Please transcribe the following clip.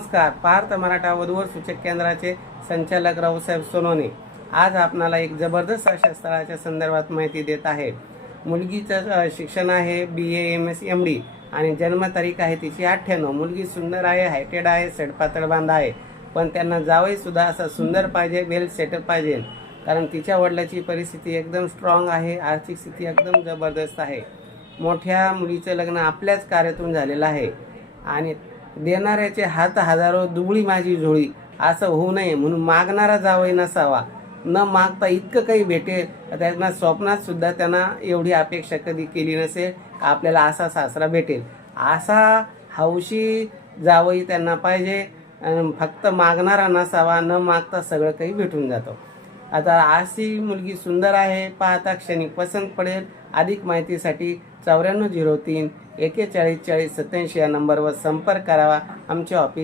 नमस्कार. पार्थ मराठा वधूवर सूचक केंद्राचे संचालक रावसाहेब सोनवणे आज आपणाला एक जबरदस्त अशा स्थळाच्या संदर्भात माहिती देत आहे. मुलगीचं शिक्षण आहे BA MS MD आणि जन्मतारीख आहे तिची 98. मुलगी सुंदर आहे, हायटेड आहे, सडपातळ बांधा आहे, पण त्यांना जावई सुद्धा असा सुंदर पाहिजे, वेल सेटल पाहिजे. कारण तिच्या वडिलाची परिस्थिती एकदम स्ट्रॉंग आहे, आर्थिक स्थिती एकदम जबरदस्त आहे. मोठ्या मुलीचं लग्न आपल्याच कार्यातून झालेलं आहे आणि देणाऱ्याचे हात हजारो दुबळी माझी झोळी असं होऊ नये म्हणून मागणारा जावई नसावा. न मागता इतकं काही भेटेल त्यांना स्वप्नात सुद्धा त्यांना एवढी अपेक्षा कधी केली नसेल आपल्याला असा सासरा भेटेल. असा हौशी जावई त्यांना पाहिजे. फक्त मागणारा नसावा, न मागता सगळं काही भेटून जातं. आता अशी मुलगी सुंदर आहे, पाहता क्षणी पसंत पडेल. अधिक माहितीसाठी 9403 4140 87 या नंबरवर संपर्क करावा. आमचे ऑफिस